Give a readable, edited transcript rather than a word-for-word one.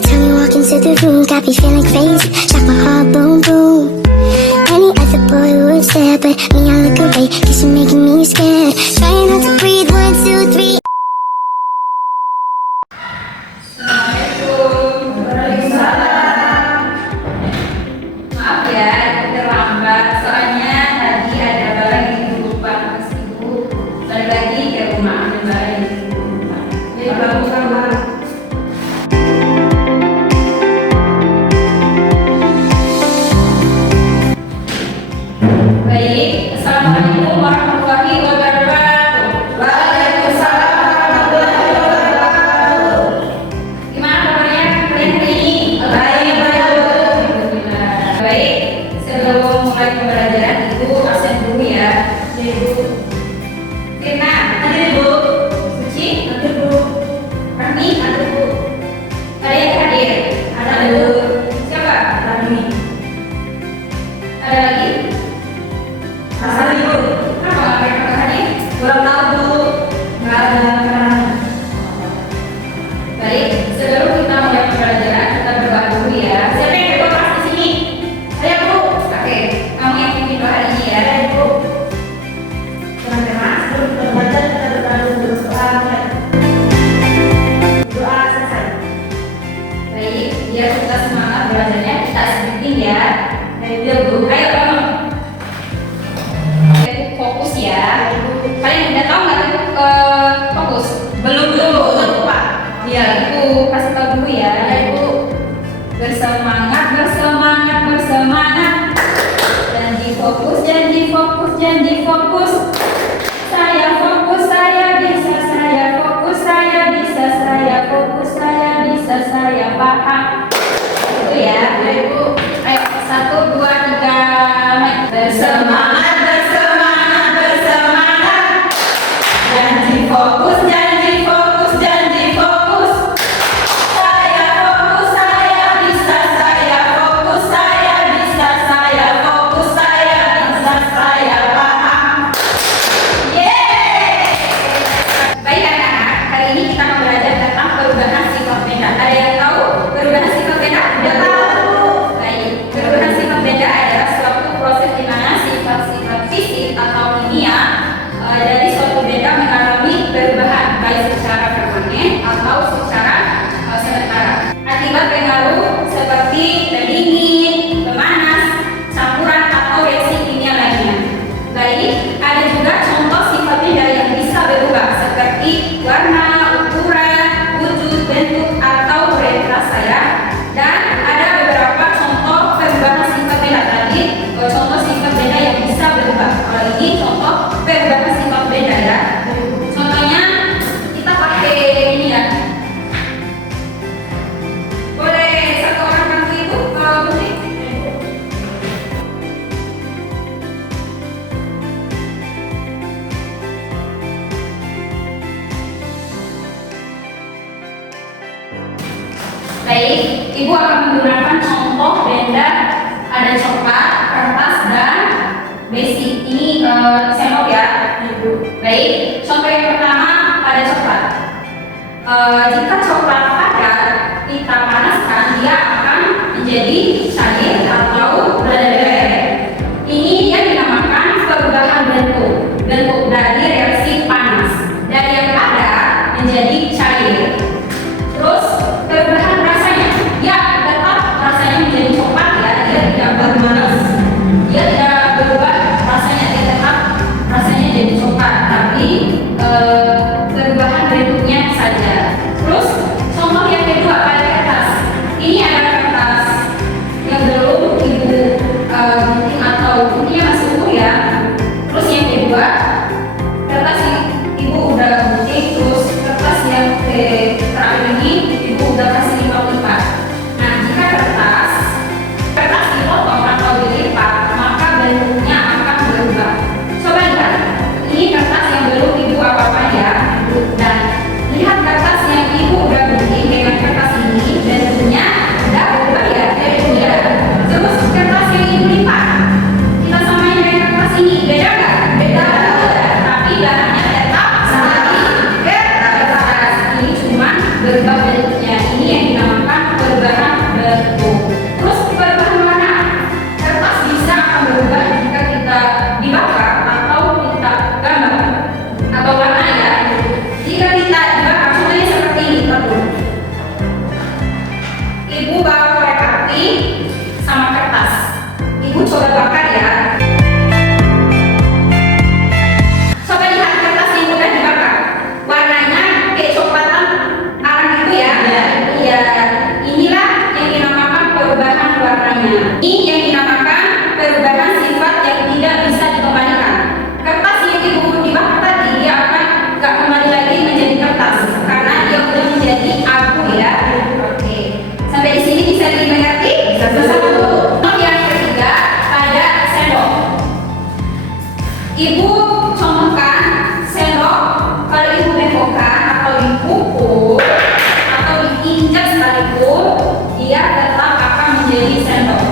time you walk into the room, got me feeling crazy, shock my heart, boom, boom. Any other boy would stare, but me, I look away, cause you're making me scared. Trying not to breathe, 1, 2, 3. Maaf ya, terlambat. Soalnya tadi ada barang yang lupa pas ibu balik lagi ke rumah ambil barang yang lupa. Jadi bagus sama. Baik, assalamualaikum warahmatullahi wabarakatuh. Waalaikumsalam warahmatullahi wabarakatuh. Gimana kabarnya kalian hari ini? Baik. Baik, sebelum mulai pembelajaran Ibu absen dulu ya. Ibu Firna, hadir Ibu. Suci, hadir Bu. Rahmi, hadir Bu. Ada yang hadir? Ada Bu. Siapa? Rahmi. Ada lagi? Asal Ibu. Kenapa nggak mereka hadir? Kurang tahu Bu. Nggak ada. Baik, sebelum kita mulai pembelajaran kita berdoa dulu ya. Siapa yang berdoa keras di sini? Ayo Bu. Oke, kamu yang pimpin doa hari ini ya. Ayo Bu. Teman-teman, sebelum kita belajar kita berdoa dulu berdoa. Doa selesai. Baik, biar kita semangat belajarnya kita sebutin ya. Ayo Bu. Ayo kamu. Fokus ya. Kalian udah tahu nggak fokus? Belum Pak. Ya, Ibu kasih tahu dulu ya. Ibu bersemangat. Janji fokus. Saya fokus, saya bisa, saya fokus, saya bisa, saya fokus, saya bisa, saya paham. Itu ya, Ibu. Ayo 1, 2, 3. Bersemangat. Janji fokus. Saya fokus, saya bisa, saya fokus, saya bisa, saya fokus, saya bisa, saya paham. Yeay! Baik anak-anak, hari ini kita akan belajar tentang perubahan sifat benda. Ada yang tahu perubahan sifat benda? Udah tahu. Baik, perubahan sifat benda adalah suatu proses di mana sifat-sifat fisik atau kimia dari suatu benda mengalami perubahan baik secara permanen atau secara sementara akibat pengaruh seperti pendingin, pemanas, campuran atau reaksi kimia lainnya. Baik, ada juga contoh sifat benda yang bisa berubah seperti warna, ukuran, wujud, bentuk atau orientasi ya. Dan ada beberapa contoh perubahan sifat benda tadi, contoh sifat benda yang bisa berubah. Kalau ini contoh perubahan sifat benda ya. Contohnya kita pakai ini ya. Boleh satu orang bantu Ibu kalau musik. Baik, Ibu akan menggunakan contoh benda ada coklat, kertas, dan besi. Ini sendok ya, Ibu. Baik, contoh yang pertama ada coklat. Jika coklat padat kita panaskan, dia akan menjadi cair atau berlelehan. Ini dia dinamakan perubahan bentuk dari reaksi panas dari yang padat menjadi cair. Terus perubahan rasanya, ya tetap rasanya menjadi coklat ya, dia tidak bermanis, dia tidak berubah rasanya, dia tetap rasanya jadi coklat, tapi perubahan bentuknya saja. Terus Ibu bawa korek api sama kertas. Ibu coba bakar ya. Coba lihat kertas yang udah dibakar. Warnanya kayak coklatan arang itu ya. Iya. Inilah yang dinamakan perubahan warnanya. Ini yang dinamakan perubahan sifat yang tidak bisa dikembalikan. Kertas yang ibu dibakar tadi dia akan nggak kembali lagi menjadi kertas karena dia udah menjadi abu ya. Oke. Sampai di sini bisa dimengerti? Satu. Yang ketiga ada sendok. Ibu contohkan sendok kalau ibu bengkokkan atau dipukul atau diinjak sekalipun dia tetap akan menjadi sendok.